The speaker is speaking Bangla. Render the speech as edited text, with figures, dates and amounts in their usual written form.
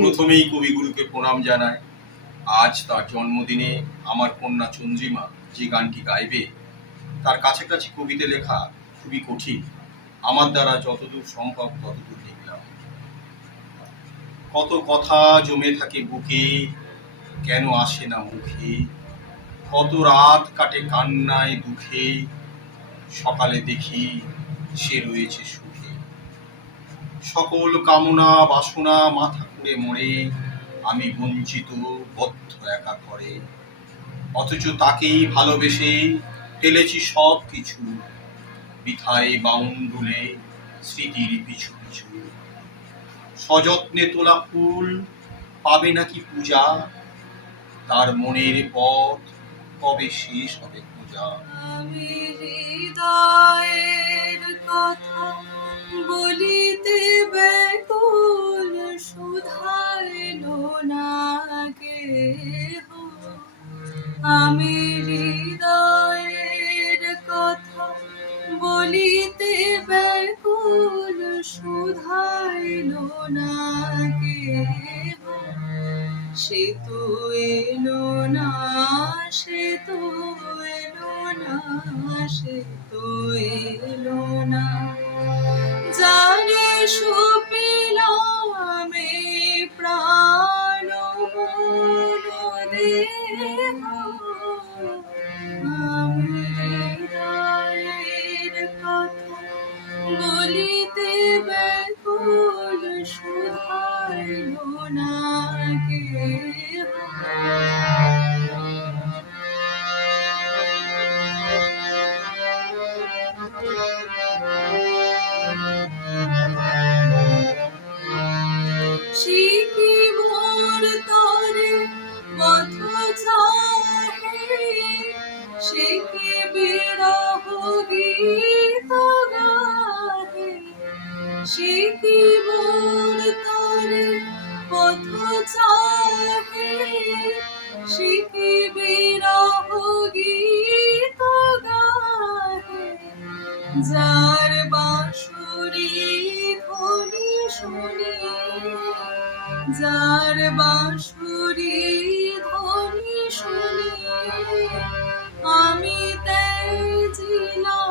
প্রথমেই কবিগুরুকে প্রণাম জানাই। আজ তার জন্মদিনে আমার কন্যা চন্দ্রিমা যে গানটি গাইবে তার কাছাকাছি কবিতা লেখা খুবই কঠিন। আমার দ্বারা যতদূর সম্ভব ততদূর লিখলাম। কত কথা জমে থাকে বুকে, কেন আসে না মুখে, কত রাত কাটে কান্নায় দুঃখে, সকালে দেখি সে রয়েছে সুখে। সকল কামনা বাসনা মাথা খুঁড়ে মরে, আমি বঞ্চিত বদ্ধ একা করে, অথচ তাকেই ভালোবেসে ফেলেছি সব কিছু, বৃথায় বাউন্ডুলে স্মৃতির পিছু পিছু। সযত্নে তোলা ফুল পাবে নাকি পূজা, তার মনের পথ কবে শেষ হবে পূজা। আমি হৃদয়ের কথা বলিতে ব্যাকুল, শুধাইল না কেহ। আমি হৃদয়ের কথা বলিতে ব্যাকুল, শুধাইল না কেহ। সে তো এলো না, সে তো এলো না, সে তো এলো না। জানে সুপিলাম প্রাণ মন দেহ, আমি হৃদয়ের কথা বলিতে ব্যাকুল, শুধাইল না কেহ। সে কি মোর তরে পথ চাহে, সে কি বিরহ গীত গাহে। সে কি মোর তরে পথ চাহে, সে কি বিরহ গীত গাহে। যার বাঁশুরি ধ্বনি শুনি, যার বাঁশুরি ধ্বনি শুনি, আমি তেজিলাম